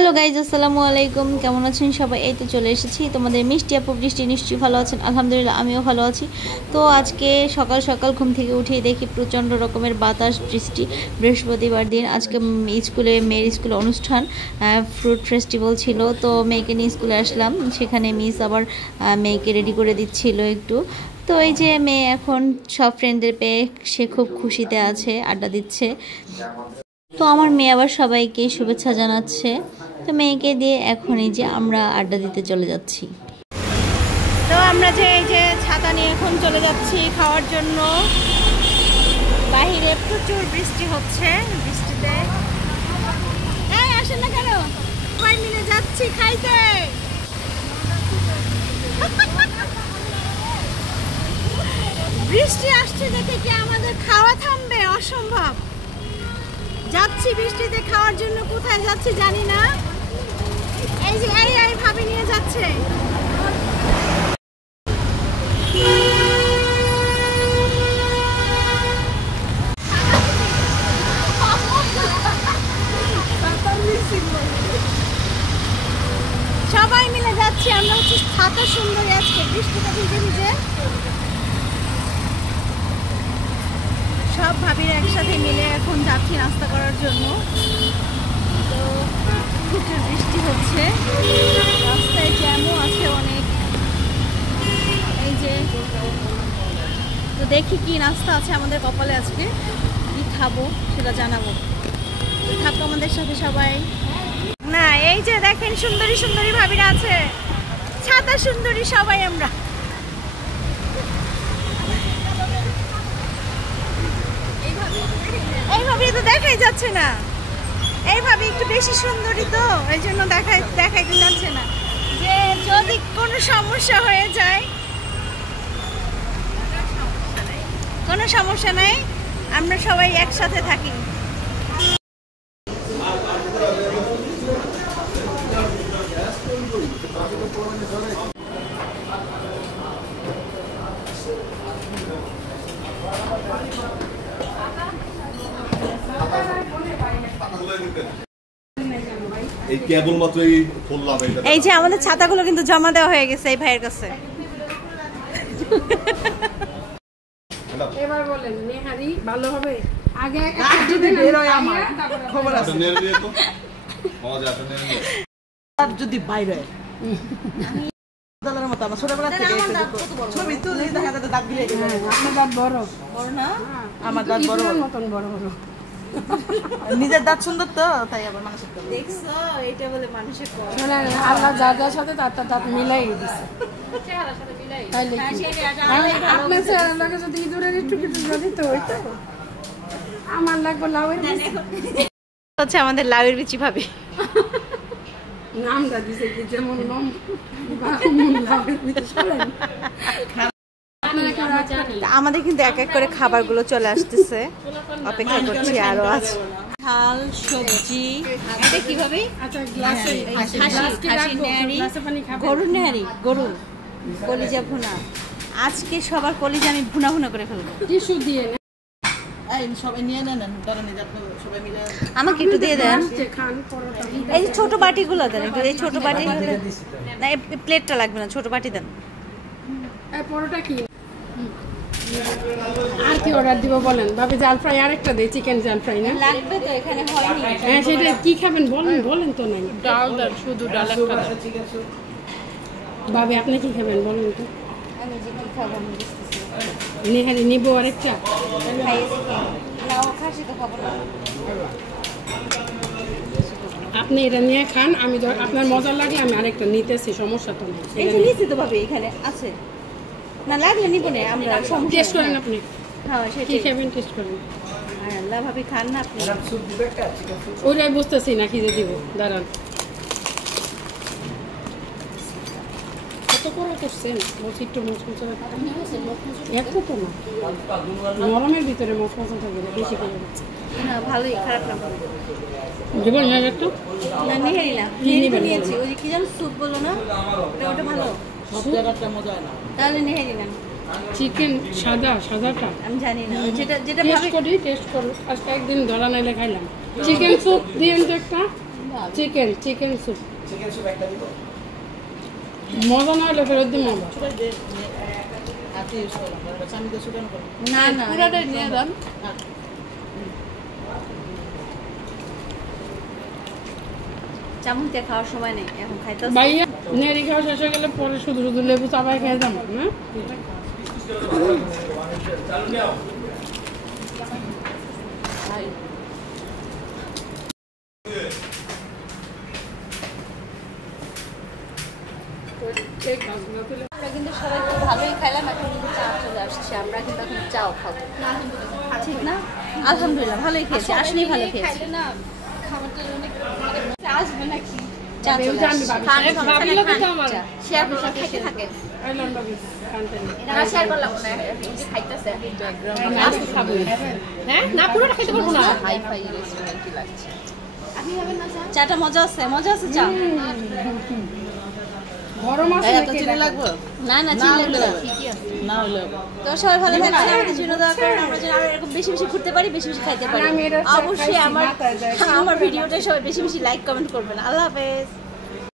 Hello guys, আসসালামু আলাইকুম। কেমন আছেন সবাই? এই তো চলে এসেছি তোমাদের মিষ্টি আপু বৃষ্টি। নিশ্চয়ই ভালো আছেন? আলহামদুলিল্লাহ, আমিও ভালো আছি। তো আজকে সকাল সকাল ঘুম থেকে উঠেই দেখি প্রচণ্ড রকমের বাতাস, বৃষ্টি। বৃহস্পতিবার দিন আজকে মেয়ের স্কুলে অনুষ্ঠান, ফ্রুট ফেস্টিভ্যাল ছিল। তো মেয়েকে নিয়ে স্কুলে আসলাম, সেখানে মিস আবার মেয়েকে রেডি করে দিচ্ছিল একটু। তো এই যে মেয়ে এখন সব ফ্রেন্ডদের পেয়ে সে খুব খুশিতে আছে, আড্ডা দিচ্ছে। তো আমার মেয়ে আবার সবাইকে শুভেচ্ছা জানাচ্ছে। তো মেয়েকে দিয়ে এখন এই যে আমরা আড্ডা দিতে চলে যাচ্ছি। তো আমরা যে এই যে ছাতা নিয়ে এখন চলে যাচ্ছি খাওয়ার জন্য। বাহিরে প্রচুর বৃষ্টি হচ্ছে, বৃষ্টিতে আসেন না কেন, সবাই মিলে যাচ্ছি খাইতে। বৃষ্টি আসছে দেখে কি আমাদের খাওয়া থামবে? অসম্ভব। যাচ্ছি বৃষ্টিতে খাওয়ার জন্য, কোথায় যাচ্ছি জানি না। এই যে এই ভাবে নিয়ে যাচ্ছে। সবাই মিলে যাচ্ছি আমরা, হচ্ছে ছাতা সুন্দরী আজকে বৃষ্টিতে ভিজে ভিজে। সব ভাবিরা একসাথে মিলে এখন যাচ্ছি নাস্তা করার জন্য। তো প্রচুর বৃষ্টি হচ্ছে, রাস্তায় জ্যামও আছে অনেক। এই যে তো দেখি কি নাস্তা আছে আমাদের কপালে, আজকে কি খাবো সেটা জানাবো। তো থাকো আমাদের সাথে সবাই। না, এই যে দেখেন সুন্দরী সুন্দরী ভাবিরা আছে, ছাতা সুন্দরী সবাই আমরা। এইভাবে তো দেখাই যাচ্ছে না, এইভাবে একটু বেশি সুন্দরী, তো এই জন্য দেখাইতে যাচ্ছে না। যে যদি কোনো সমস্যা হয়ে যায়, কোনো সমস্যা নাই, আমরা সবাই একসাথে থাকি। এই যে আমাদের ছাতাগুলো কিন্তু জমা দেওয়া হয়ে গেছে এই ভাইয়ের কাছে। এবার বলেন নেহারি ভালো হবে? আগে যদি বাইরে আমার দাঁত বড় মতন বড় বড়। নিজের দাঁত সুন্দর তো, তাই আবার মানুষের দেখছো, এটা বলে মানুষের আল্লাহ যার যার সাথে তার দাঁত মিলাই দিচ্ছে। আপনার চেহারাটাকে যদি ইঁদুরের একটু কিছু দিত হইতো। আমার লাগবে লাউয়ের হচ্ছে আমাদের লাউয়ের বিচি ভাবি। নামটা দিছে কি যেমন লাউয়ের বিচি। আমাদের কিন্তু এক এক করে খাবারগুলো চলে আসতেছে, অপেক্ষা করছি আরো আছে। ঝাল সবজি, এটা কিভাবে? আচ্ছা গ্লাসে গরুর নেহারি, গরু কলিজা ভুনা। আজকে সবার কলিজা আমি ভুনা ভুনা করে ফেলবো। টিস্যু দিয়ে সবাই নিয়ে নেন, সবাই মিলে আমাকে একটু দিয়ে দেন। খান পরোটা। এই ছোট বাটিগুলো দেন একটু, এই ছোট বাটি না, প্লেটটা লাগবে না, ছোট বাটি দেন। পরোটা কি আর কি অর্ডার দিব বলেন? ভাবে জাল ফ্রাই আরেকটা দেই, চিকেন জাল ফ্রাই না লাগবে তো, এখানে হয়নি। হ্যাঁ সেটা কি খাবেন বলেন তো। নাই ডাল দাও, শুধু ডাল একটা দাও। ভাবে আপনি কি খাবেন বলেন তো? আমি যে কি খাবো আমি বুঝতেছি। নেহারি নিব আরেকটা। খাসি তো খাবো না। আপনি এটা নিয়ে খান, আমি আপনার মজা লাগলে আমি আরেকটা নিতেছি, সমস্যা তো নেই। এই যে নিচে তো ভাবে এখানে আছে না, লাগলে নিব না আমরা। টেস্ট করেন আপনি। হ্যাঁ কি সেটাই খাবেন টেস্ট করেন। আর আল্লাহ ভাবি খান না আপনি। ওইটাই বুঝতেছি না কি যে দিব, দাঁড়ান। কত করে করছেন? বলছি একটু মশমশা এত তো না, নরমের ভিতরে মশমশা থাকবে না, বেশি করে হচ্ছে না, ভালোই, খারাপ না। দেবেন না একটু? না নেহারি না, নেহারি নিয়েছি। ওই কি যেন স্যুপ বলো না, ওটা ভালো, তাহলে নেহারি না। চিকেন সাদাটা আমি জানি না, যেটা টেস্ট করি আজকে একদিন ধরা নাইলে খাইলাম। চিকেন স্যুপ দিয়েন তো একটা। চিকেন স্যুপ মজা না হলে ফেরত দিন মজা না না পুরাটাই নিয়ে যান। চামচ দিয়ে খাওয়ার সময় নেই, এখন খাইতে ভাইয়া নেড়ি খাওয়া শেষ হয়ে গেলে পরে শুধু শুধু লেবু চাপাই খেয়ে যাবো না আমরা কিন্তু সবাই খুব ভালোই খাইলাম, এখন কিন্তু চা চলে আসছে, আমরা কিন্তু এখন চাও খাবো ঠিক না? আলহামদুলিল্লাহ ভালোই খেয়েছি, আসলেই ভালো খেয়েছি। চা চলে আসছে। খান, সমস্যা নেই, খান। চা। শেয়ার করে খাইতে থাকেন। চাটা মজা আছে, মজা আছে চা। গরম আছে এত চিনি লাগবে না না চিনি লাগবে না। না হলে তো সবাই ভালো থাকবেন, আমাদের জন্য দোয়া করেন, আমরা যেন আরো এরকম বেশি বেশি ঘুরতে পারি, বেশি বেশি খাইতে পারি। অবশ্যই আমার ভিডিওটা সবাই বেশি বেশি লাইক কমেন্ট করবেন। আল্লাহ হাফেজ।